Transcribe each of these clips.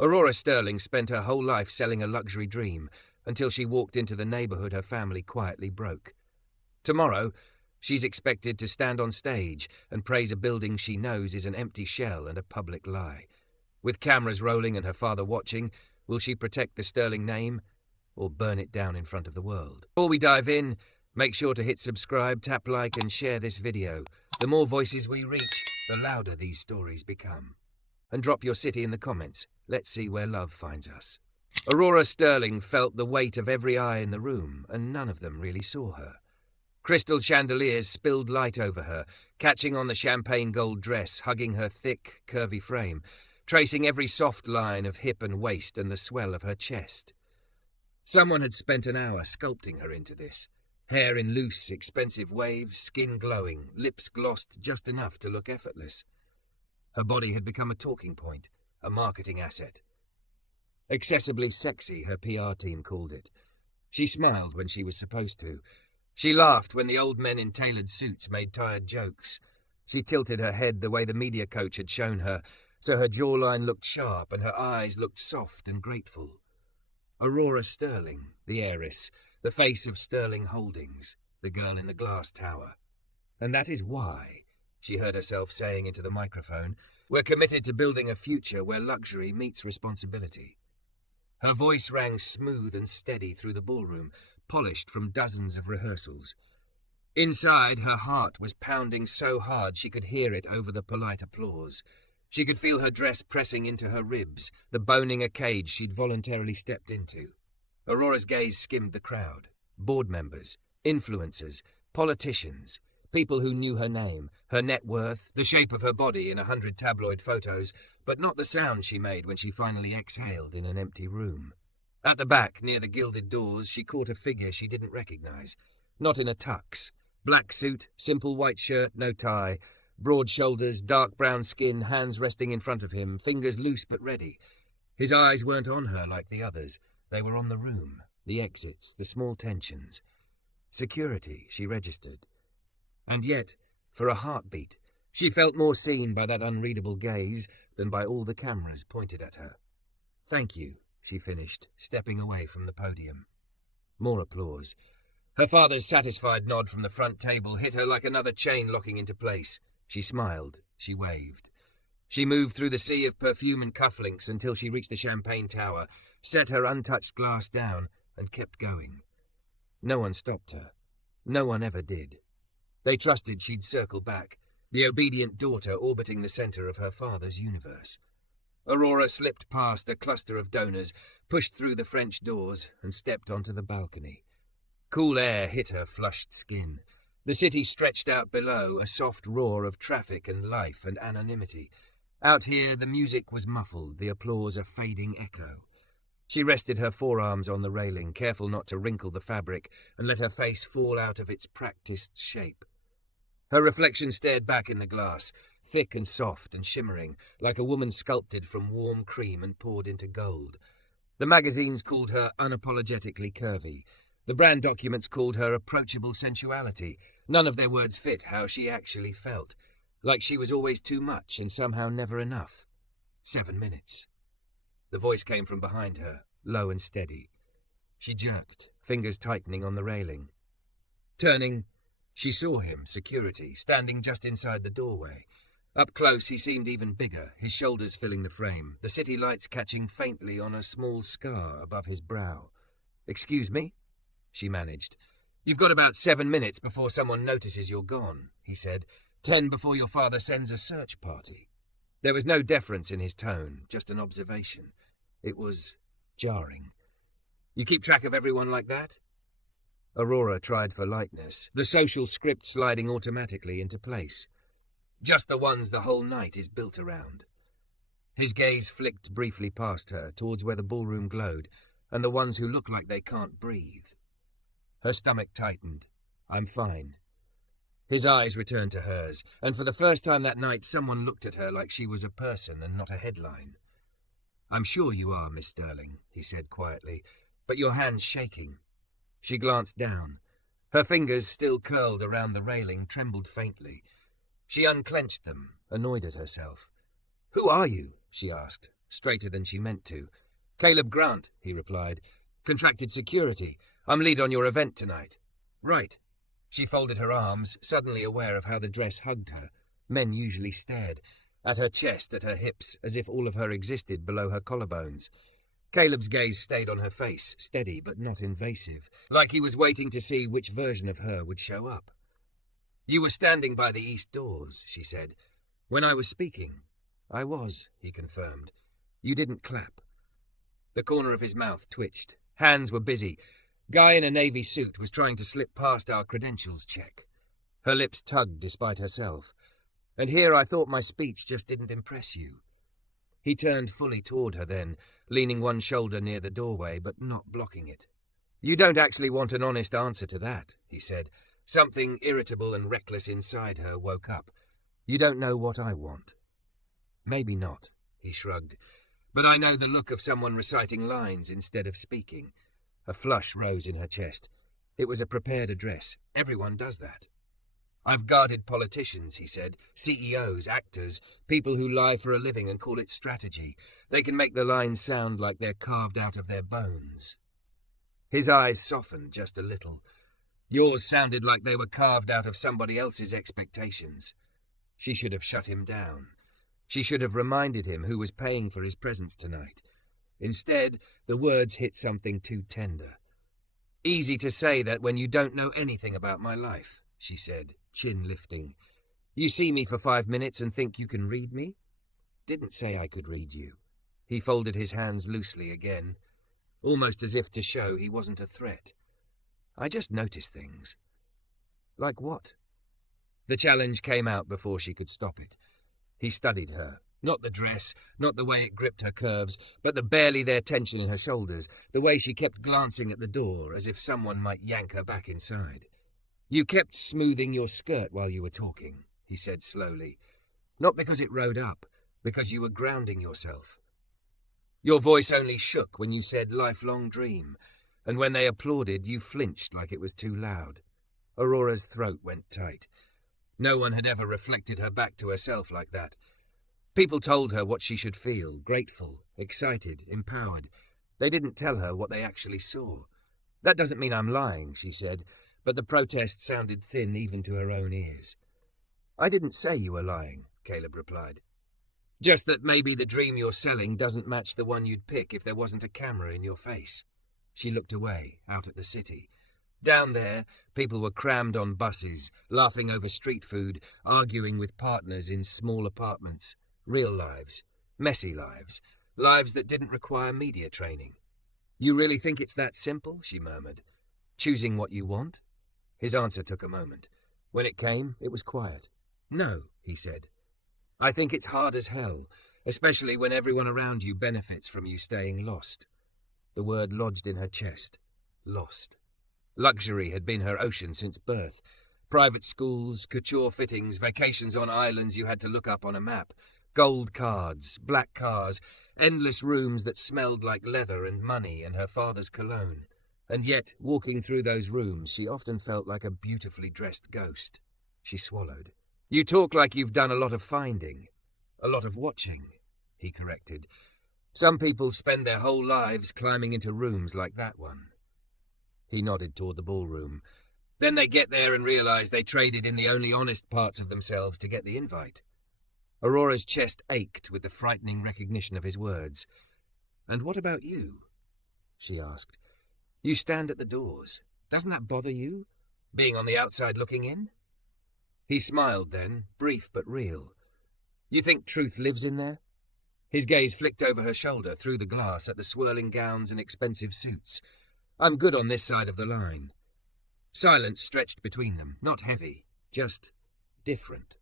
Aurora Sterling spent her whole life selling a luxury dream until she walked into the neighborhood her family quietly broke. Tomorrow, she's expected to stand on stage and praise a building she knows is an empty shell and a public lie. With cameras rolling and her father watching, will she protect the Sterling name or burn it down in front of the world? Before we dive in, make sure to hit subscribe, tap like and share this video. The more voices we reach, the louder these stories become. And drop your city in the comments. Let's see where love finds us. Aurora Sterling felt the weight of every eye in the room, and none of them really saw her. Crystal chandeliers spilled light over her, catching on the champagne gold dress, hugging her thick, curvy frame, tracing every soft line of hip and waist and the swell of her chest. Someone had spent an hour sculpting her into this. Hair in loose, expensive waves, skin glowing, lips glossed just enough to look effortless. Her body had become a talking point, a marketing asset. Accessibly sexy, her PR team called it. She smiled when she was supposed to. She laughed when the old men in tailored suits made tired jokes. She tilted her head the way the media coach had shown her, so her jawline looked sharp and her eyes looked soft and grateful. Aurora Sterling, the heiress, the face of Sterling Holdings, the girl in the glass tower. And that is why, she heard herself saying into the microphone, we're committed to building a future where luxury meets responsibility. Her voice rang smooth and steady through the ballroom, polished from dozens of rehearsals. Inside, her heart was pounding so hard she could hear it over the polite applause. She could feel her dress pressing into her ribs, the boning a cage she'd voluntarily stepped into. Aurora's gaze skimmed the crowd. Board members, influencers, politicians, people who knew her name, her net worth, the shape of her body in 100 tabloid photos, but not the sound she made when she finally exhaled in an empty room. At the back, near the gilded doors, she caught a figure she didn't recognize. Not in a tux. Black suit, simple white shirt, no tie. Broad shoulders, dark brown skin, hands resting in front of him, fingers loose but ready. His eyes weren't on her like the others. They were on the room, the exits, the small tensions. Security, she registered. And yet, for a heartbeat, she felt more seen by that unreadable gaze than by all the cameras pointed at her. Thank you, she finished, stepping away from the podium. More applause. Her father's satisfied nod from the front table hit her like another chain locking into place. She smiled. She waved. She moved through the sea of perfume and cufflinks until she reached the champagne tower, set her untouched glass down, and kept going. No one stopped her. No one ever did. They trusted she'd circle back, the obedient daughter orbiting the center of her father's universe. Aurora slipped past a cluster of donors, pushed through the French doors, and stepped onto the balcony. Cool air hit her flushed skin. The city stretched out below, a soft roar of traffic and life and anonymity. Out here, the music was muffled, the applause a fading echo. She rested her forearms on the railing, careful not to wrinkle the fabric, and let her face fall out of its practiced shape. Her reflection stared back in the glass, thick and soft and shimmering, like a woman sculpted from warm cream and poured into gold. The magazines called her unapologetically curvy. The brand documents called her approachable sensuality. None of their words fit how she actually felt, like she was always too much and somehow never enough. 7 minutes. The voice came from behind her, low and steady. She jerked, fingers tightening on the railing. Turning, she saw him, security, standing just inside the doorway. Up close, he seemed even bigger, his shoulders filling the frame, the city lights catching faintly on a small scar above his brow. "Excuse me?" she managed. "You've got about 7 minutes before someone notices you're gone," he said. 10 before your father sends a search party." There was no deference in his tone, just an observation. It was jarring. "You keep track of everyone like that?" Aurora tried for lightness, the social script sliding automatically into place. "Just the ones the whole night is built around." His gaze flicked briefly past her, towards where the ballroom glowed, and the ones who look like they can't breathe. Her stomach tightened. "I'm fine." His eyes returned to hers, and for the first time that night someone looked at her like she was a person and not a headline. "I'm sure you are, Miss Sterling," he said quietly, "but your hand's shaking." She glanced down. Her fingers, still curled around the railing, trembled faintly. She unclenched them, annoyed at herself. "Who are you?" she asked. straighter than she meant to. "Caleb Grant," he replied. "Contracted security. I'm lead on your event tonight." "Right." She folded her arms, suddenly aware of how the dress hugged her. Men usually stared. At her chest, at her hips, as if all of her existed below her collarbones. Caleb's gaze stayed on her face, steady but not invasive, like he was waiting to see which version of her would show up. "You were standing by the east doors," she said. "When I was speaking." "I was," he confirmed. "You didn't clap." The corner of his mouth twitched. Hands were busy. Guy in a navy suit was trying to slip past our credentials check. Her lips tugged despite herself. "And here I thought my speech just didn't impress you." He turned fully toward her then, leaning one shoulder near the doorway, but not blocking it. "You don't actually want an honest answer to that," he said. Something irritable and reckless inside her woke up. "You don't know what I want." "Maybe not," he shrugged. "But I know the look of someone reciting lines instead of speaking." A flush rose in her chest. It was a prepared address. Everyone does that. "I've guarded politicians," he said. "CEOs, actors, people who lie for a living and call it strategy. They can make the lines sound like they're carved out of their bones." His eyes softened just a little. "Yours sounded like they were carved out of somebody else's expectations." She should have shut him down. She should have reminded him who was paying for his presence tonight. Instead, the words hit something too tender. "Easy to say that when you don't know anything about my life," she said, chin lifting. "You see me for 5 minutes and think you can read me?" "Didn't say I could read you." He folded his hands loosely again, almost as if to show he wasn't a threat. "I just notice things." "Like what?" The challenge came out before she could stop it. He studied her. Not the dress, not the way it gripped her curves, but the barely there tension in her shoulders, the way she kept glancing at the door as if someone might yank her back inside. "You kept smoothing your skirt while you were talking," he said slowly. "Not because it rode up, because you were grounding yourself. Your voice only shook when you said lifelong dream, and when they applauded, you flinched like it was too loud." Aurora's throat went tight. No one had ever reflected her back to herself like that. People told her what she should feel, grateful, excited, empowered. They didn't tell her what they actually saw. "That doesn't mean I'm lying," she said, but the protest sounded thin even to her own ears. "I didn't say you were lying," Caleb replied. "Just that maybe the dream you're selling doesn't match the one you'd pick if there wasn't a camera in your face." She looked away, out at the city. Down there, people were crammed on buses, laughing over street food, arguing with partners in small apartments. Real lives. Messy lives. Lives that didn't require media training. "You really think it's that simple?" she murmured. "Choosing what you want?" His answer took a moment. When it came, it was quiet. "No," he said. "I think it's hard as hell, especially when everyone around you benefits from you staying lost." The word lodged in her chest. Lost. Luxury had been her ocean since birth. Private schools, couture fittings, vacations on islands you had to look up on a map. Gold cards, black cars, endless rooms that smelled like leather and money and her father's cologne. And yet, walking through those rooms, she often felt like a beautifully dressed ghost. She swallowed. "You talk like you've done a lot of finding." "A lot of watching," he corrected. "Some people spend their whole lives climbing into rooms like that one." He nodded toward the ballroom. "Then they get there and realize they traded in the only honest parts of themselves to get the invite." Aurora's chest ached with the frightening recognition of his words. "And what about you?" she asked. "You stand at the doors. Doesn't that bother you? Being on the outside looking in?" He smiled then, brief but real. "You think truth lives in there?" His gaze flicked over her shoulder through the glass at the swirling gowns and expensive suits. "I'm good on this side of the line." Silence stretched between them, not heavy, just different.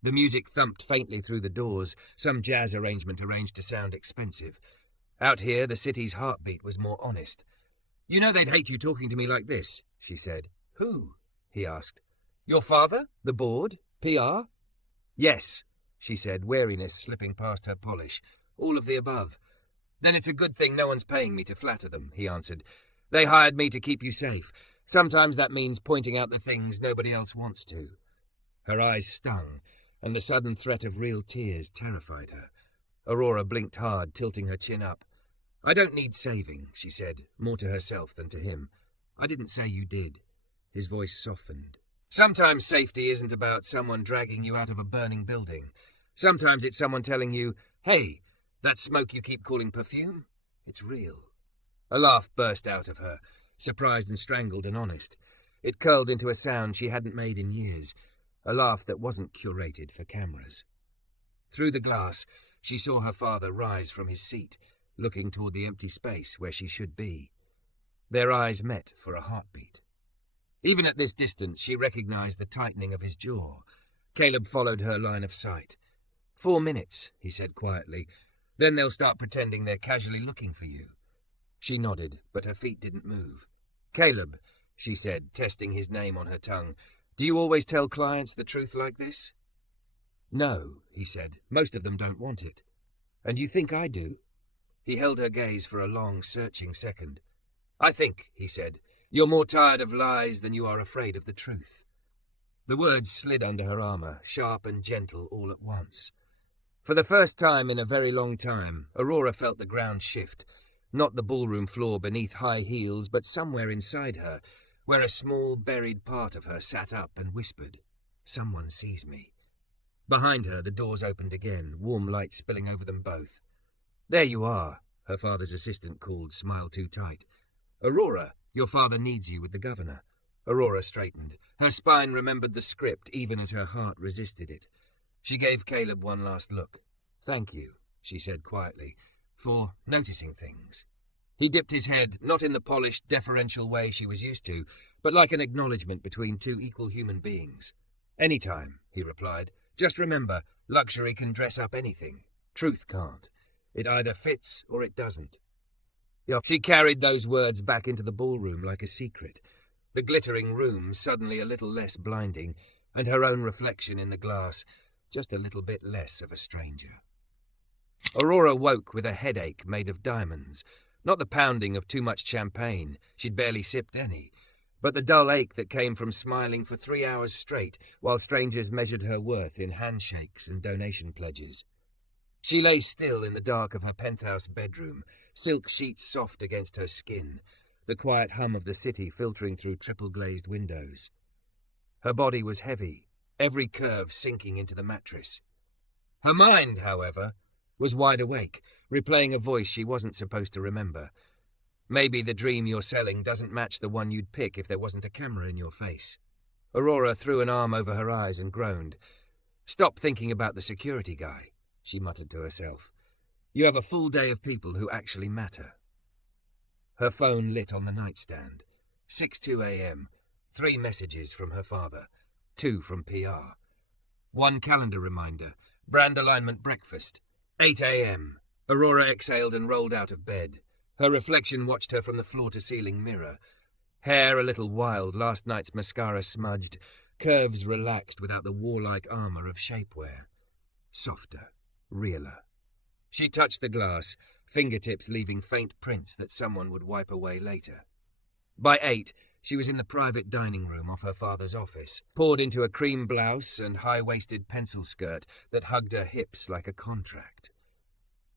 The music thumped faintly through the doors, some jazz arrangement arranged to sound expensive. Out here, the city's heartbeat was more honest. "You know they'd hate you talking to me like this," she said. "Who?" he asked. "Your father? The board? PR?" "Yes," she said, wariness slipping past her polish. "All of the above." "Then it's a good thing no one's paying me to flatter them," he answered. "They hired me to keep you safe. Sometimes that means pointing out the things nobody else wants to." Her eyes stung, and the sudden threat of real tears terrified her. Aurora blinked hard, tilting her chin up. I don't need saving, she said, more to herself than to him. I didn't say you did. His voice softened. Sometimes safety isn't about someone dragging you out of a burning building. Sometimes it's someone telling you, hey, that smoke you keep calling perfume? It's real. A laugh burst out of her, surprised and strangled and honest. It curled into a sound she hadn't made in years, a laugh that wasn't curated for cameras. Through the glass, she saw her father rise from his seat, looking toward the empty space where she should be. Their eyes met for a heartbeat. Even at this distance, she recognized the tightening of his jaw. Caleb followed her line of sight. 4 minutes, he said quietly. Then they'll start pretending they're casually looking for you. She nodded, but her feet didn't move. Caleb, she said, testing his name on her tongue, do you always tell clients the truth like this? No, he said. Most of them don't want it. And you think I do? He held her gaze for a long, searching second. I think, he said, you're more tired of lies than you are afraid of the truth. The words slid under her armor, sharp and gentle all at once. For the first time in a very long time, Aurora felt the ground shift, not the ballroom floor beneath high heels, but somewhere inside her, where a small, buried part of her sat up and whispered, someone sees me. Behind her, the doors opened again, warm light spilling over them both. There you are, her father's assistant called, smile too tight. Aurora, your father needs you with the governor. Aurora straightened. Her spine remembered the script, even as her heart resisted it. She gave Caleb one last look. Thank you, she said quietly, for noticing things. He dipped his head, not in the polished, deferential way she was used to, but like an acknowledgement between two equal human beings. Anytime, he replied. Just remember, luxury can dress up anything. Truth can't. It either fits or it doesn't. She carried those words back into the ballroom like a secret, the glittering room suddenly a little less blinding, and her own reflection in the glass just a little bit less of a stranger. Aurora woke with a headache made of diamonds, not the pounding of too much champagne, she'd barely sipped any, but the dull ache that came from smiling for 3 hours straight while strangers measured her worth in handshakes and donation pledges. She lay still in the dark of her penthouse bedroom, silk sheets soft against her skin, the quiet hum of the city filtering through triple-glazed windows. Her body was heavy, every curve sinking into the mattress. Her mind, however, was wide awake, replaying a voice she wasn't supposed to remember. Maybe the dream you're selling doesn't match the one you'd pick if there wasn't a camera in your face. Aurora threw an arm over her eyes and groaned. Stop thinking about the security guy, she muttered to herself. You have a full day of people who actually matter. Her phone lit on the nightstand. 6:02 a.m. 3 messages from her father. 2 from PR. 1 calendar reminder. Brand alignment breakfast. 8 a.m. Aurora exhaled and rolled out of bed. Her reflection watched her from the floor-to-ceiling mirror. Hair a little wild, last night's mascara smudged, curves relaxed without the warlike armor of shapewear. Softer, realer. She touched the glass, fingertips leaving faint prints that someone would wipe away later. By 8, she was in the private dining room off her father's office, poured into a cream blouse and high-waisted pencil skirt that hugged her hips like a contract.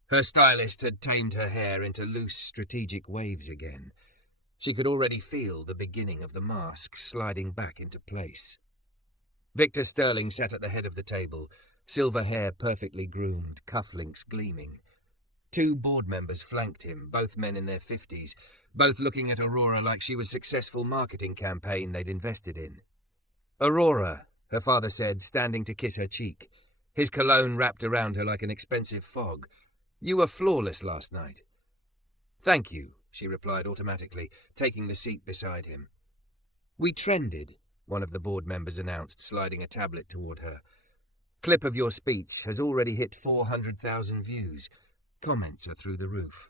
Her stylist had tamed her hair into loose, strategic waves again. She could already feel the beginning of the mask sliding back into place. Victor Sterling sat at the head of the table, silver hair perfectly groomed, cufflinks gleaming. 2 board members flanked him, both men in their 50s, both looking at Aurora like she was a successful marketing campaign they'd invested in. Aurora, her father said, standing to kiss her cheek. His cologne wrapped around her like an expensive fog. You were flawless last night. Thank you, she replied automatically, taking the seat beside him. We trended, one of the board members announced, sliding a tablet toward her. Clip of your speech has already hit 400,000 views. Comments are through the roof.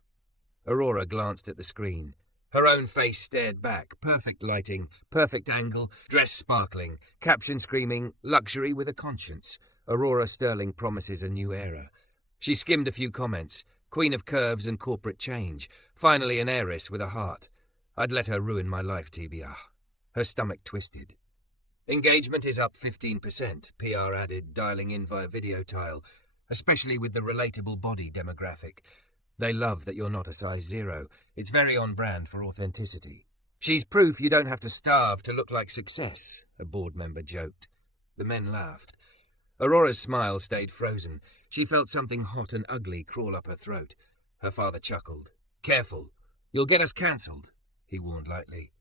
Aurora glanced at the screen. Her own face stared back, perfect lighting, perfect angle, dress sparkling, caption screaming, luxury with a conscience. Aurora Sterling promises a new era. She skimmed a few comments, queen of curves and corporate change, finally an heiress with a heart. I'd let her ruin my life, TBR. Her stomach twisted. Engagement is up 15%, PR added, dialing in via video tile. especially with the relatable body demographic. They love that you're not a size 0. It's very on brand for authenticity. She's proof you don't have to starve to look like success, a board member joked. The men laughed. Aurora's smile stayed frozen. She felt something hot and ugly crawl up her throat. Her father chuckled. Careful, you'll get us cancelled, he warned lightly.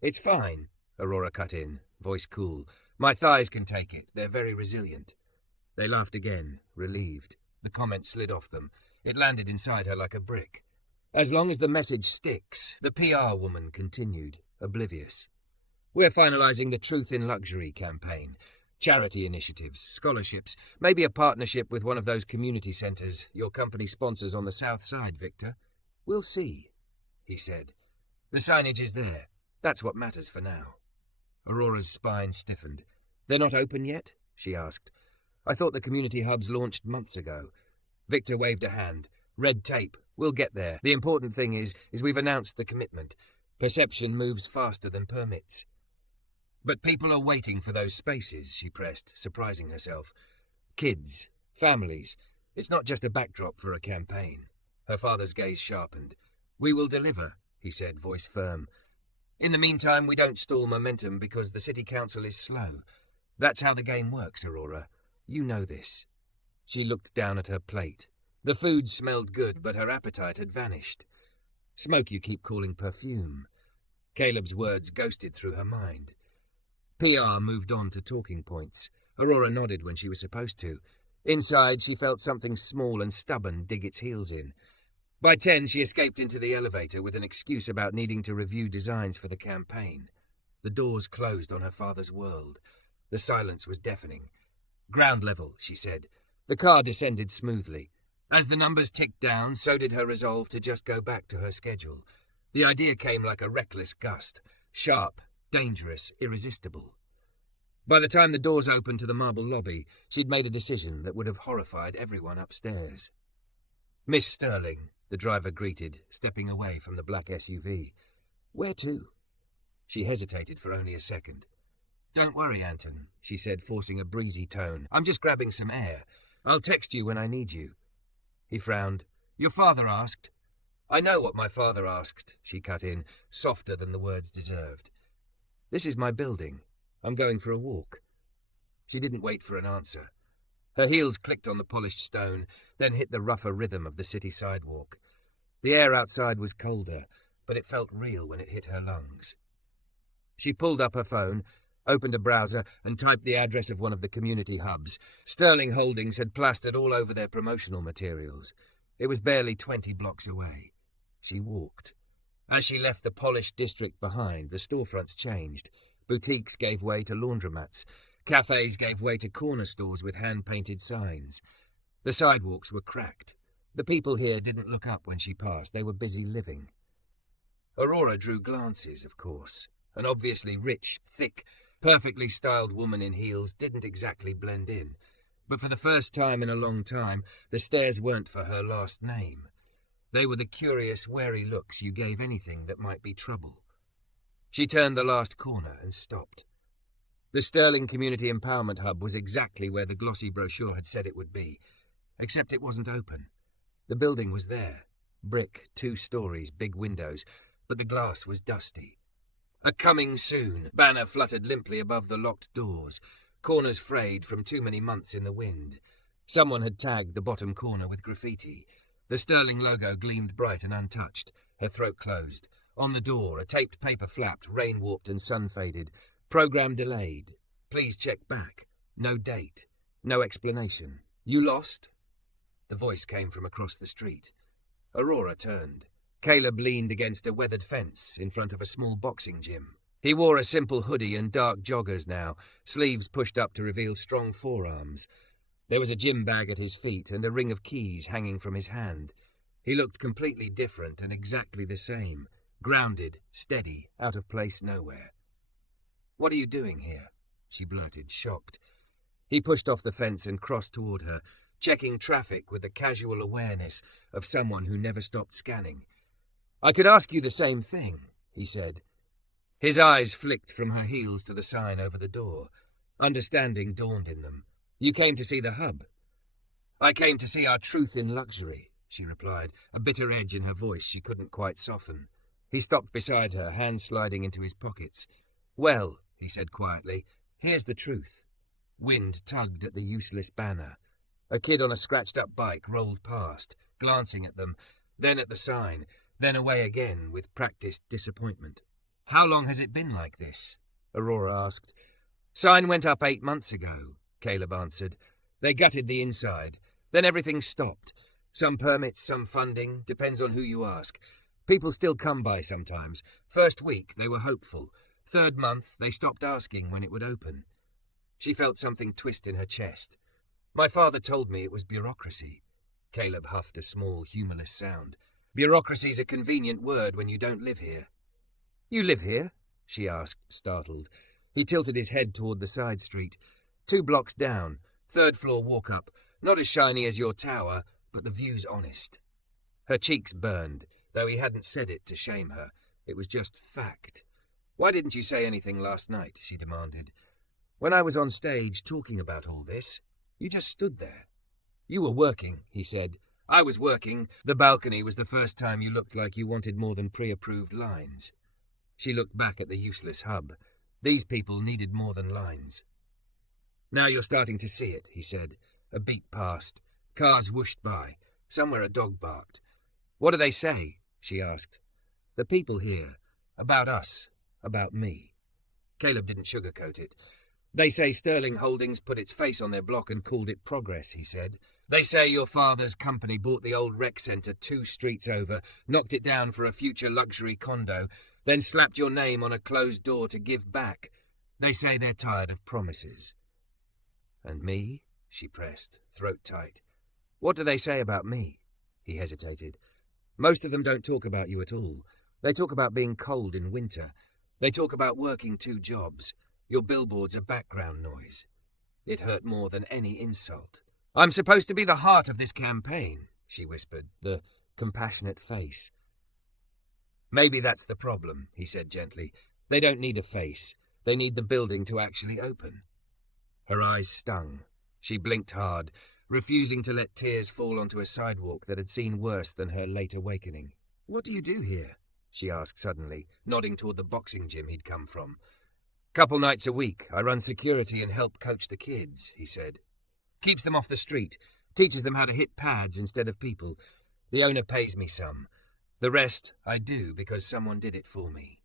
It's fine, Aurora cut in, voice cool. My thighs can take it. They're very resilient. They laughed again, relieved. The comment slid off them. It landed inside her like a brick. As long as the message sticks, the PR woman continued, oblivious. We're finalising the Truth in Luxury campaign. Charity initiatives, scholarships, maybe a partnership with one of those community centres your company sponsors on the south side, Victor. We'll see, he said. The signage is there. That's what matters for now. Aurora's spine stiffened. They're not open yet? She asked. I thought the community hubs launched months ago. Victor waved a hand. Red tape. We'll get there. The important thing is we've announced the commitment. Perception moves faster than permits. But people are waiting for those spaces, she pressed, surprising herself. Kids, families. It's not just a backdrop for a campaign. Her father's gaze sharpened. We will deliver, he said, voice firm. In the meantime, we don't stall momentum because the city council is slow. That's how the game works, Aurora. You know this. She looked down at her plate. The food smelled good, but her appetite had vanished. Smoke you keep calling perfume. Caleb's words ghosted through her mind. PR moved on to talking points. Aurora nodded when she was supposed to. Inside, she felt something small and stubborn dig its heels in. By 10, she escaped into the elevator with an excuse about needing to review designs for the campaign. The doors closed on her father's world. The silence was deafening. Ground level, she said. The car descended smoothly. As the numbers ticked down, so did her resolve to just go back to her schedule. The idea came like a reckless gust. Sharp, dangerous, irresistible. By the time the doors opened to the marble lobby, she'd made a decision that would have horrified everyone upstairs. Miss Sterling, the driver greeted, stepping away from the black SUV. Where to? She hesitated for only a second. Don't worry, Anton, she said, forcing a breezy tone. I'm just grabbing some air. I'll text you when I need you. He frowned. Your father asked. I know what my father asked, she cut in, softer than the words deserved. This is my building. I'm going for a walk. She didn't wait for an answer. Her heels clicked on the polished stone, then hit the rougher rhythm of the city sidewalk. The air outside was colder, but it felt real when it hit her lungs. She pulled up her phone, opened a browser, and typed the address of one of the community hubs. Sterling Holdings had plastered all over their promotional materials. It was barely 20 blocks away. She walked. As she left the polished district behind, the storefronts changed. Boutiques gave way to laundromats. Cafes gave way to corner stores with hand-painted signs. The sidewalks were cracked. The people here didn't look up when she passed. They were busy living. Aurora drew glances, of course. An obviously rich, thick, perfectly styled woman in heels didn't exactly blend in. But for the first time in a long time, the stares weren't for her last name. They were the curious, wary looks you gave anything that might be trouble. She turned the last corner and stopped. The Sterling Community Empowerment Hub was exactly where the glossy brochure had said it would be, except it wasn't open. The building was there. Brick, 2 stories, big windows, but the glass was dusty. A coming soon banner fluttered limply above the locked doors, corners frayed from too many months in the wind. Someone had tagged the bottom corner with graffiti. The Sterling logo gleamed bright and untouched. Her throat closed. On the door, a taped paper flapped, rain-warped and sun-faded. Program delayed. Please check back. No date. No explanation. You lost? The voice came from across the street. Aurora turned. Caleb leaned against a weathered fence in front of a small boxing gym. He wore a simple hoodie and dark joggers now, sleeves pushed up to reveal strong forearms. There was a gym bag at his feet and a ring of keys hanging from his hand. He looked completely different and exactly the same. Grounded, steady, out of place nowhere. What are you doing here? She blurted, shocked. He pushed off the fence and crossed toward her, checking traffic with the casual awareness of someone who never stopped scanning. I could ask you the same thing, he said. His eyes flicked from her heels to the sign over the door. Understanding dawned in them. You came to see the hub. I came to see our truth in luxury, she replied, a bitter edge in her voice she couldn't quite soften. He stopped beside her, hands sliding into his pockets. Well, he said quietly, here's the truth. Wind tugged at the useless banner. A kid on a scratched-up bike rolled past, glancing at them, then at the sign, then away again with practiced disappointment. How long has it been like this? Aurora asked. Sign went up 8 months ago, Caleb answered. They gutted the inside. Then everything stopped. Some permits, some funding, depends on who you ask. People still come by sometimes. First week, they were hopeful. 3rd month, they stopped asking when it would open. She felt something twist in her chest. My father told me it was bureaucracy. Caleb huffed a small, humourless sound. Bureaucracy's a convenient word when you don't live here. You live here? She asked, startled. He tilted his head toward the side street. 2 blocks down, 3rd floor walk-up. Not as shiny as your tower, but the view's honest. Her cheeks burned, though he hadn't said it to shame her. It was just fact. Why didn't you say anything last night? She demanded. When I was on stage talking about all this, you just stood there. You were working, he said. I was working. The balcony was the first time you looked like you wanted more than pre-approved lines. She looked back at the useless hub. These people needed more than lines. Now you're starting to see it, he said. A beat passed. Cars whooshed by. Somewhere a dog barked. What do they say? She asked. The people here. About us. About me. Caleb didn't sugarcoat it. They say Sterling Holdings put its face on their block and called it progress, he said. They say your father's company bought the old rec centre 2 streets over, knocked it down for a future luxury condo, then slapped your name on a closed door to give back. They say they're tired of promises. And me? She pressed, throat tight. What do they say about me? He hesitated. Most of them don't talk about you at all. They talk about being cold in winter. They talk about working 2 jobs. Your billboards are background noise. It hurt more than any insult. I'm supposed to be the heart of this campaign, she whispered, the compassionate face. Maybe that's the problem, he said gently. They don't need a face. They need the building to actually open. Her eyes stung. She blinked hard, refusing to let tears fall onto a sidewalk that had seen worse than her late awakening. What do you do here? She asked suddenly, nodding toward the boxing gym he'd come from. Couple nights a week, I run security and help coach the kids, he said. Keeps them off the street, teaches them how to hit pads instead of people. The owner pays me some. The rest I do because someone did it for me.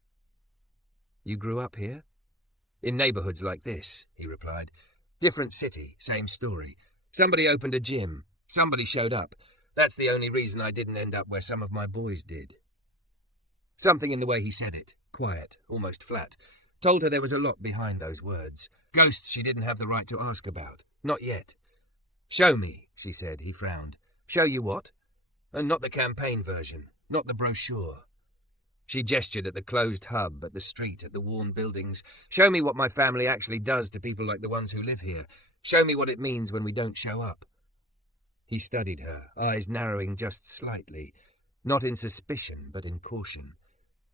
You grew up here? In neighborhoods like this, he replied. Different city, same story. Somebody opened a gym. Somebody showed up. That's the only reason I didn't end up where some of my boys did. Something in the way he said it, quiet, almost flat, told her there was a lot behind those words. Ghosts she didn't have the right to ask about. Not yet. Show me, she said. He frowned. Show you what? And not the campaign version, not the brochure. She gestured at the closed hub, at the street, at the worn buildings. Show me what my family actually does to people like the ones who live here. Show me what it means when we don't show up. He studied her, eyes narrowing just slightly, not in suspicion, but in caution.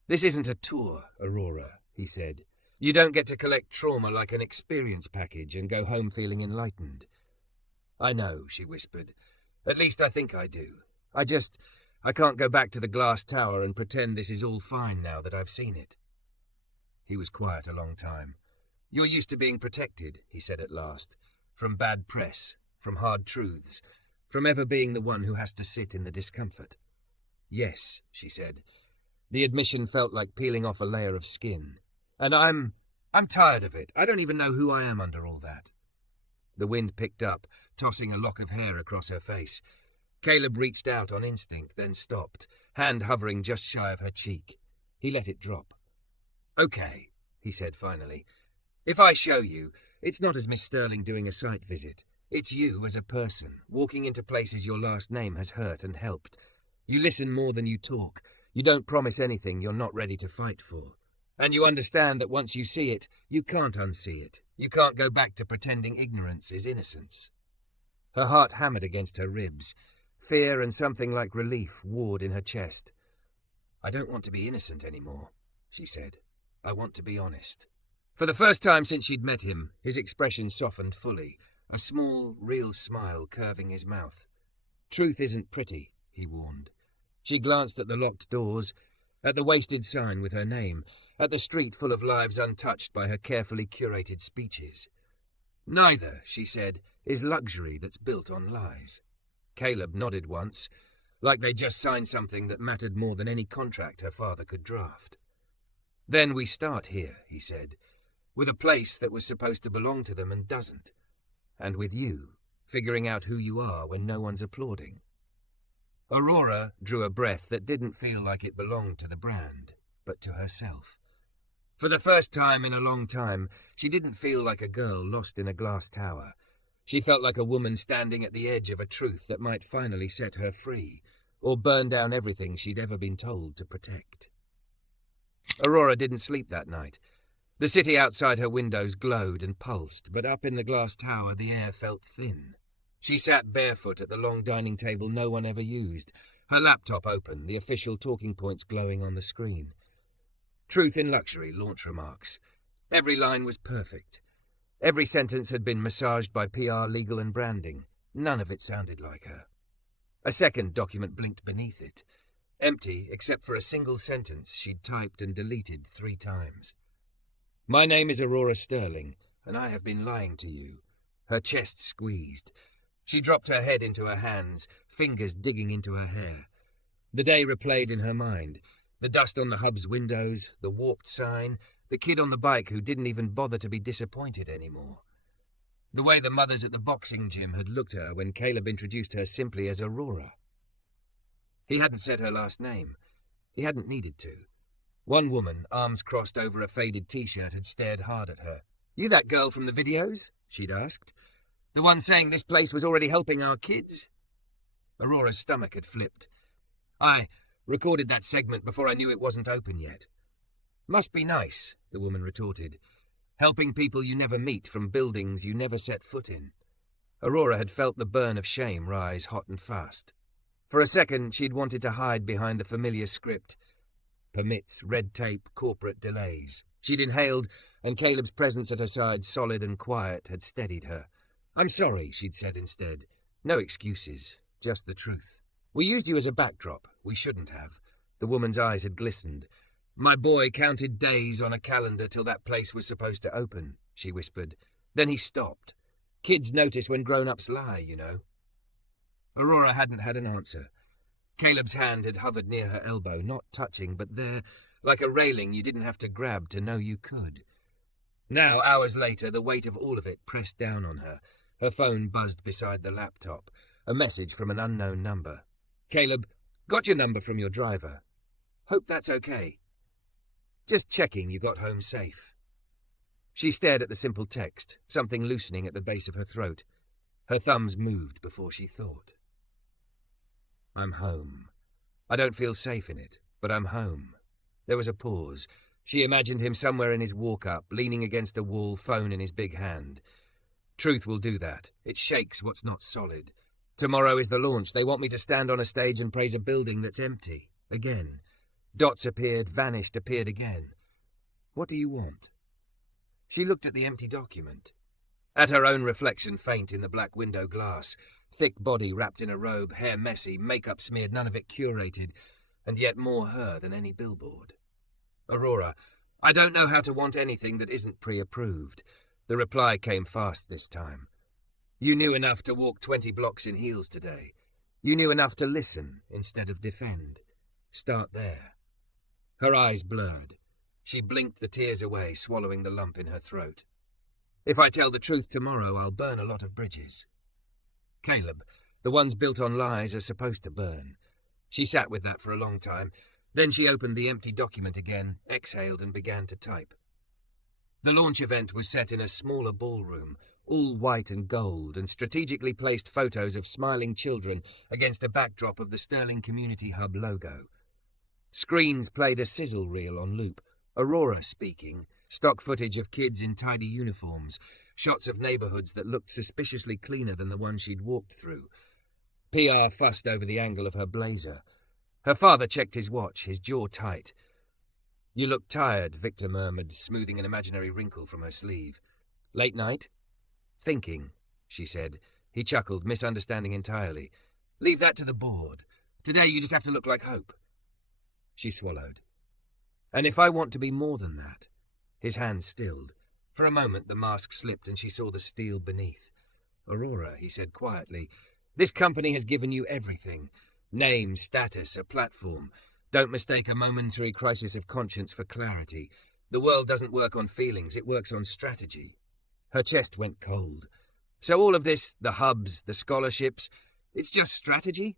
This isn't a tour, Aurora, he said. You don't get to collect trauma like an experience package and go home feeling enlightened. I know, she whispered. At least I think I do. I can't go back to the glass tower and pretend this is all fine now that I've seen it. He was quiet a long time. You're used to being protected, he said at last. From bad press, from hard truths, from ever being the one who has to sit in the discomfort. Yes, she said. The admission felt like peeling off a layer of skin. And I'm tired of it. I don't even know who I am under all that. The wind picked up, tossing a lock of hair across her face. Caleb reached out on instinct, then stopped, hand hovering just shy of her cheek. He let it drop. Okay, he said finally. If I show you, it's not as Miss Sterling doing a site visit. It's you as a person, walking into places your last name has hurt and helped. You listen more than you talk. You don't promise anything you're not ready to fight for. And you understand that once you see it, you can't unsee it. You can't go back to pretending ignorance is innocence. Her heart hammered against her ribs. Fear and something like relief warred in her chest. I don't want to be innocent anymore, she said. I want to be honest. For the first time since she'd met him, his expression softened fully. a small, real smile curving his mouth. Truth isn't pretty, he warned. She glanced at the locked doors, at the wasted sign with her name, at the street full of lives untouched by her carefully curated speeches. Neither, she said, is luxury that's built on lies. Caleb nodded once, like they'd just signed something that mattered more than any contract her father could draft. Then we start here, he said, with a place that was supposed to belong to them and doesn't, and with you, figuring out who you are when no one's applauding. Aurora drew a breath that didn't feel like it belonged to the brand, but to herself. For the first time in a long time, she didn't feel like a girl lost in a glass tower. She felt like a woman standing at the edge of a truth that might finally set her free, or burn down everything she'd ever been told to protect. Aurora didn't sleep that night. The city outside her windows glowed and pulsed, but up in the glass tower the air felt thin. She sat barefoot at the long dining table no one ever used, her laptop open, the official talking points glowing on the screen. Truth in Luxury launch remarks. Every line was perfect. Every sentence had been massaged by PR, legal and branding. None of it sounded like her. A second document blinked beneath it. Empty except for a single sentence she'd typed and deleted 3 times. My name is Aurora Sterling, and I have been lying to you. Her chest squeezed. She dropped her head into her hands, fingers digging into her hair. The day replayed in her mind. The dust on the hub's windows, the warped sign, the kid on the bike who didn't even bother to be disappointed anymore. The way the mothers at the boxing gym had looked at her when Caleb introduced her simply as Aurora. He hadn't said her last name. He hadn't needed to. One woman, arms crossed over a faded t-shirt, had stared hard at her. You that girl from the videos? She'd asked. The one saying this place was already helping our kids? Aurora's stomach had flipped. I recorded that segment before I knew it wasn't open yet. Must be nice, the woman retorted. Helping people you never meet from buildings you never set foot in. Aurora had felt the burn of shame rise hot and fast. For a second, she'd wanted to hide behind the familiar script. Permits, red tape, corporate delays. She'd inhaled, and Caleb's presence at her side, solid and quiet, had steadied her. I'm sorry, she'd said instead. No excuses, just the truth. We used you as a backdrop. We shouldn't have. The woman's eyes had glistened. My boy counted days on a calendar till that place was supposed to open, she whispered. Then he stopped. Kids notice when grown-ups lie, you know. Aurora hadn't had an answer. Caleb's hand had hovered near her elbow, not touching, but there, like a railing you didn't have to grab to know you could. Now, hours later, the weight of all of it pressed down on her. Her phone buzzed beside the laptop. A message from an unknown number. Caleb, got your number from your driver. Hope that's okay. Just checking you got home safe. She stared at the simple text, something loosening at the base of her throat. Her thumbs moved before she thought. I'm home. I don't feel safe in it, but I'm home. There was a pause. She imagined him somewhere in his walk-up, leaning against a wall, phone in his big hand. Truth will do that. It shakes what's not solid. Tomorrow is the launch. They want me to stand on a stage and praise a building that's empty. Again. Dots appeared, vanished, appeared again. What do you want? She looked at the empty document. At her own reflection faint in the black window glass. Thick body wrapped in a robe, hair messy, makeup smeared, none of it curated, and yet more her than any billboard. Aurora, I don't know how to want anything that isn't pre-approved. The reply came fast this time. You knew enough to walk 20 blocks in heels today. You knew enough to listen instead of defend. Start there. Her eyes blurred. She blinked the tears away, swallowing the lump in her throat. If I tell the truth tomorrow, I'll burn a lot of bridges. Caleb, the ones built on lies are supposed to burn. She sat with that for a long time. Then she opened the empty document again, exhaled and began to type. The launch event was set in a smaller ballroom, all white and gold, and strategically placed photos of smiling children against a backdrop of the Sterling Community Hub logo. Screens played a sizzle reel on loop. Aurora speaking, stock footage of kids in tidy uniforms, shots of neighborhoods that looked suspiciously cleaner than the one she'd walked through. PR fussed over the angle of her blazer. Her father checked his watch, his jaw tight. You look tired, Victor murmured, smoothing an imaginary wrinkle from her sleeve. Late night? Thinking. she said. He chuckled, misunderstanding entirely. Leave that to the board. Today you just have to look like Hope. She swallowed. And if I want to be more than that? His hand stilled. For a moment the mask slipped and she saw the steel beneath. Aurora, he said quietly, this company has given you everything. Name, status, a platform. Don't mistake a momentary crisis of conscience for clarity. The world doesn't work on feelings, it works on strategy. Her chest went cold. So all of this, the hubs, the scholarships, it's just strategy?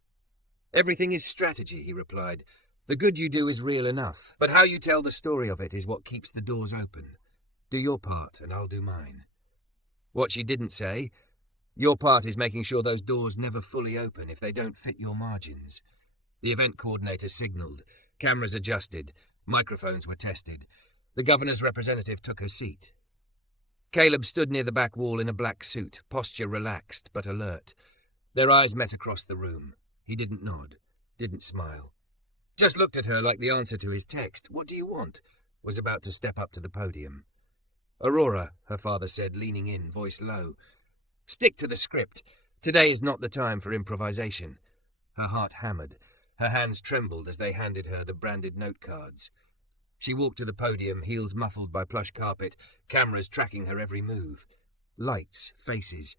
Everything is strategy, he replied. The good you do is real enough, but how you tell the story of it is what keeps the doors open. Do your part, and I'll do mine. What she didn't say, your part is making sure those doors never fully open if they don't fit your margins. The event coordinator signaled. Cameras adjusted. Microphones were tested. The governor's representative took her seat. Caleb stood near the back wall in a black suit, posture relaxed but alert. Their eyes met across the room. He didn't nod, didn't smile. Just looked at her like the answer to his text, "What do you want?" was about to step up to the podium. Aurora, her father said, leaning in, voice low. Stick to the script. Today is not the time for improvisation. Her heart hammered. Her hands trembled as they handed her the branded note cards. She walked to the podium, heels muffled by plush carpet, cameras tracking her every move. Lights, faces.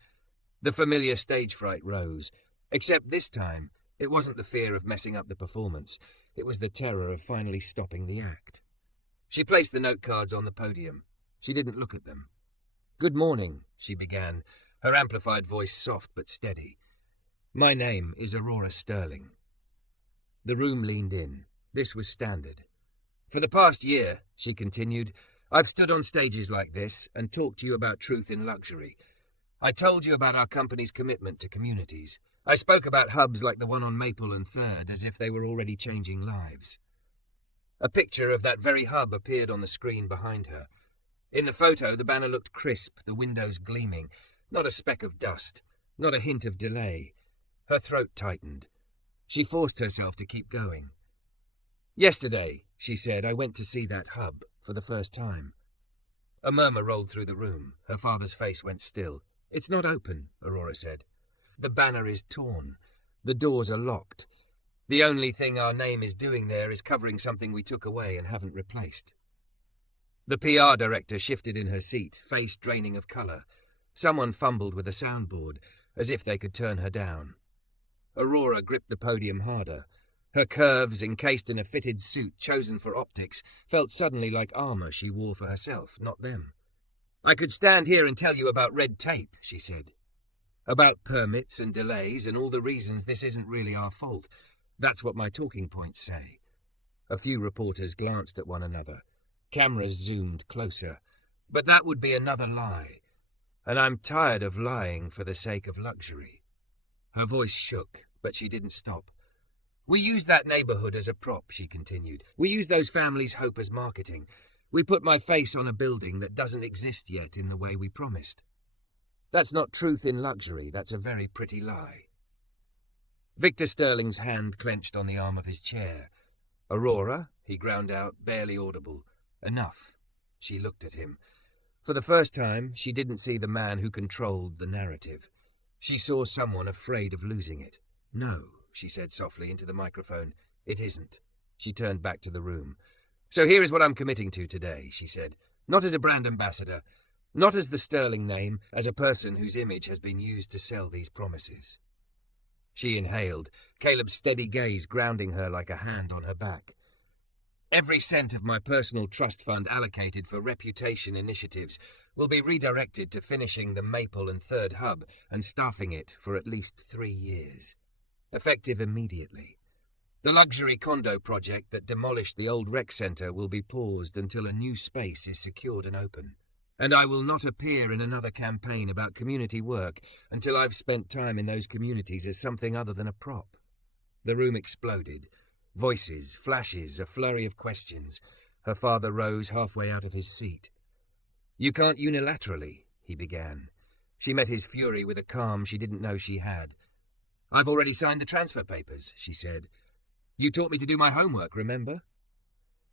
The familiar stage fright rose. Except this time, it wasn't the fear of messing up the performance. It was the terror of finally stopping the act. She placed the note cards on the podium. She didn't look at them. Good morning, she began, her amplified voice soft but steady. My name is Aurora Sterling. The room leaned in. This was standard. For the past year, she continued, I've stood on stages like this and talked to you about truth in luxury. I told you about our company's commitment to communities. I spoke about hubs like the one on Maple and 3rd as if they were already changing lives. A picture of that very hub appeared on the screen behind her. In the photo, the banner looked crisp, the windows gleaming. Not a speck of dust, not a hint of delay. Her throat tightened. She forced herself to keep going. Yesterday, she said, I went to see that hub for the first time. A murmur rolled through the room. Her father's face went still. It's not open, Aurora said. The banner is torn. The doors are locked. The only thing our name is doing there is covering something we took away and haven't replaced. The PR director shifted in her seat, face draining of colour. Someone fumbled with a soundboard, as if they could turn her down. Aurora gripped the podium harder. Her curves, encased in a fitted suit chosen for optics, felt suddenly like armour she wore for herself, not them. I could stand here and tell you about red tape, she said. About permits and delays and all the reasons this isn't really our fault. That's what my talking points say. A few reporters glanced at one another. Cameras zoomed closer. But that would be another lie. And I'm tired of lying for the sake of luxury. Her voice shook, but she didn't stop. We use that neighbourhood as a prop, she continued. We use those families' hope as marketing. We put my face on a building that doesn't exist yet in the way we promised. That's not truth in luxury, that's a very pretty lie. Victor Sterling's hand clenched on the arm of his chair. Aurora, he ground out, barely audible. Enough. She looked at him. For the first time, she didn't see the man who controlled the narrative. She saw someone afraid of losing it. No, she said softly into the microphone. It isn't. She turned back to the room. So here is what I'm committing to today, she said. Not as a brand ambassador, not as the Sterling name, as a person whose image has been used to sell these promises. She inhaled, Caleb's steady gaze grounding her like a hand on her back. Every cent of my personal trust fund allocated for reputation initiatives will be redirected to finishing the Maple and 3rd hub and staffing it for at least 3 years. Effective immediately. The luxury condo project that demolished the old rec centre will be paused until a new space is secured and open. And I will not appear in another campaign about community work until I've spent time in those communities as something other than a prop. The room exploded. Voices, flashes, a flurry of questions. Her father rose halfway out of his seat. You can't unilaterally, he began. She met his fury with a calm she didn't know she had. I've already signed the transfer papers, she said. You taught me to do my homework, remember?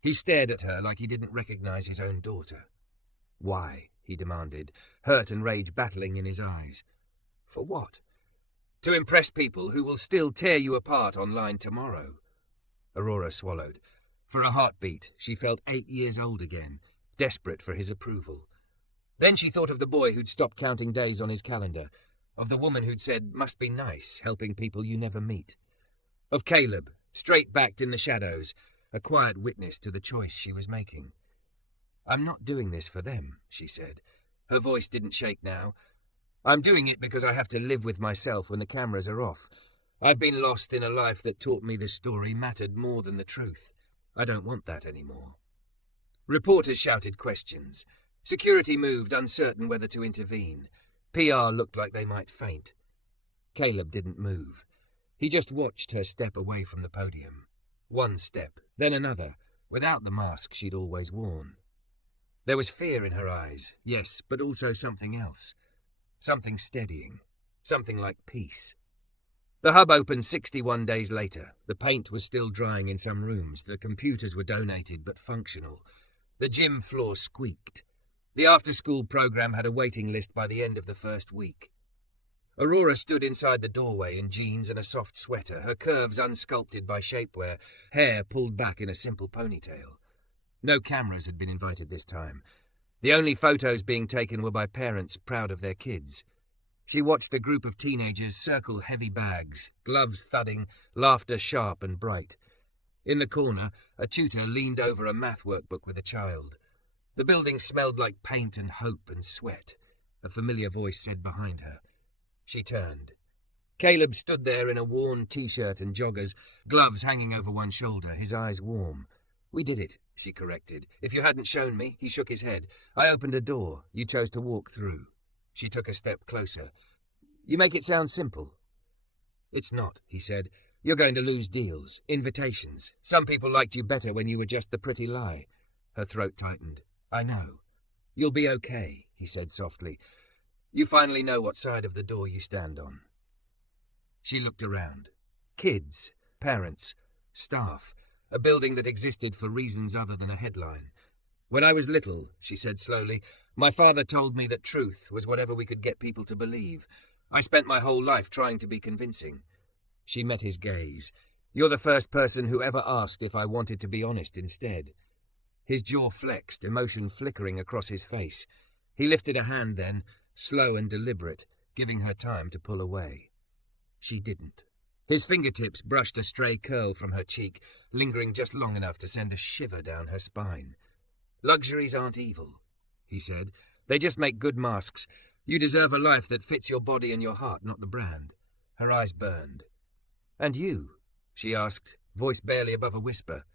He stared at her like he didn't recognize his own daughter. Why? He demanded, hurt and rage battling in his eyes. For what? To impress people who will still tear you apart online tomorrow. Aurora swallowed. For a heartbeat, she felt 8 years old again, desperate for his approval. Then she thought of the boy who'd stopped counting days on his calendar, of the woman who'd said, "Must be nice, helping people you never meet." Of Caleb, straight-backed in the shadows, a quiet witness to the choice she was making. "I'm not doing this for them," she said. Her voice didn't shake now. "I'm doing it because I have to live with myself when the cameras are off. I've been lost in a life that taught me this story mattered more than the truth. I don't want that anymore." Reporters shouted questions. Security moved, uncertain whether to intervene. PR looked like they might faint. Caleb didn't move. He just watched her step away from the podium. One step, then another, without the mask she'd always worn. There was fear in her eyes, yes, but also something else. Something steadying. Something like peace. The hub opened 61 days later. The paint was still drying in some rooms. The computers were donated but functional. The gym floor squeaked. The after-school program had a waiting list by the end of the first week. Aurora stood inside the doorway in jeans and a soft sweater, her curves unsculpted by shapewear, hair pulled back in a simple ponytail. No cameras had been invited this time. The only photos being taken were by parents proud of their kids. She watched a group of teenagers circle heavy bags, gloves thudding, laughter sharp and bright. In the corner, a tutor leaned over a math workbook with a child. The building smelled like paint and hope and sweat, a familiar voice said behind her. She turned. Caleb stood there in a worn t-shirt and joggers, gloves hanging over one shoulder, his eyes warm. "We did it," she corrected. "If you hadn't shown me," he shook his head. "I opened a door. You chose to walk through." She took a step closer. "You make it sound simple." "It's not," he said. "You're going to lose deals, invitations. Some people liked you better when you were just the pretty lie." Her throat tightened. "I know." "You'll be okay," he said softly. "You finally know what side of the door you stand on." She looked around. Kids, parents, staff, a building that existed for reasons other than a headline. "When I was little," she said slowly, "my father told me that truth was whatever we could get people to believe. I spent my whole life trying to be convincing." She met his gaze. "You're the first person who ever asked if I wanted to be honest instead." His jaw flexed, emotion flickering across his face. He lifted a hand then, slow and deliberate, giving her time to pull away. She didn't. His fingertips brushed a stray curl from her cheek, lingering just long enough to send a shiver down her spine. "Luxuries aren't evil," he said. "They just make good masks. You deserve a life that fits your body and your heart, not the brand." Her eyes burned. "And you?" she asked, voice barely above a whisper.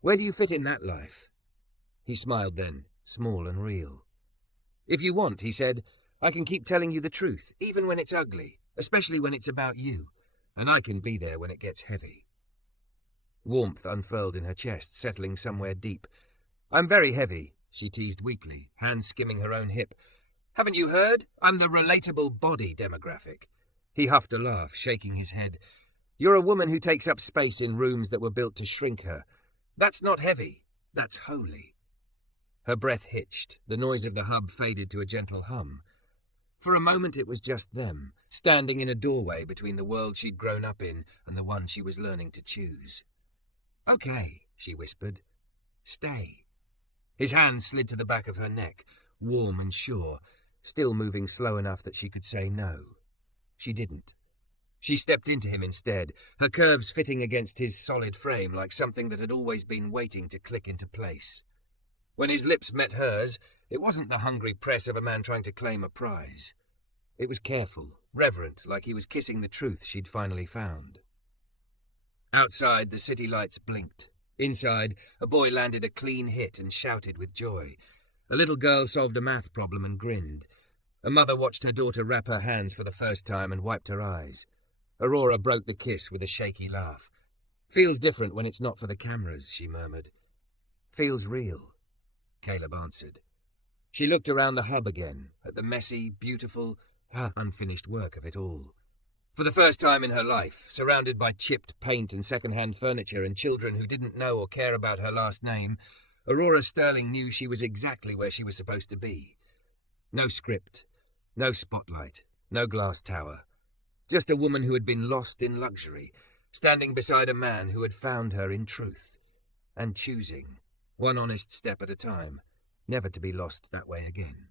"Where do you fit in that life?" He smiled then, small and real. "If you want," he said, "I can keep telling you the truth, even when it's ugly, especially when it's about you, and I can be there when it gets heavy." Warmth unfurled in her chest, settling somewhere deep. "I'm very heavy," she teased weakly, hand skimming her own hip. "Haven't you heard? I'm the relatable body demographic." He huffed a laugh, shaking his head. "You're a woman who takes up space in rooms that were built to shrink her. That's not heavy. That's holy." Her breath hitched. The noise of the hub faded to a gentle hum. For a moment it was just them, standing in a doorway between the world she'd grown up in and the one she was learning to choose. "Okay," she whispered. "Stay." His hand slid to the back of her neck, warm and sure, still moving slow enough that she could say no. She didn't. She stepped into him instead, her curves fitting against his solid frame like something that had always been waiting to click into place. When his lips met hers, it wasn't the hungry press of a man trying to claim a prize. It was careful, reverent, like he was kissing the truth she'd finally found. Outside, the city lights blinked. Inside, a boy landed a clean hit and shouted with joy. A little girl solved a math problem and grinned. A mother watched her daughter wrap her hands for the first time and wiped her eyes. Aurora broke the kiss with a shaky laugh. "Feels different when it's not for the cameras," she murmured. "Feels real," Caleb answered. She looked around the hub again, at the messy, beautiful, unfinished work of it all. For the first time in her life, surrounded by chipped paint and second-hand furniture and children who didn't know or care about her last name, Aurora Sterling knew she was exactly where she was supposed to be. No script, no spotlight, No glass tower. Just a woman who had been lost in luxury, standing beside a man who had found her in truth, and choosing, one honest step at a time, never to be lost that way again.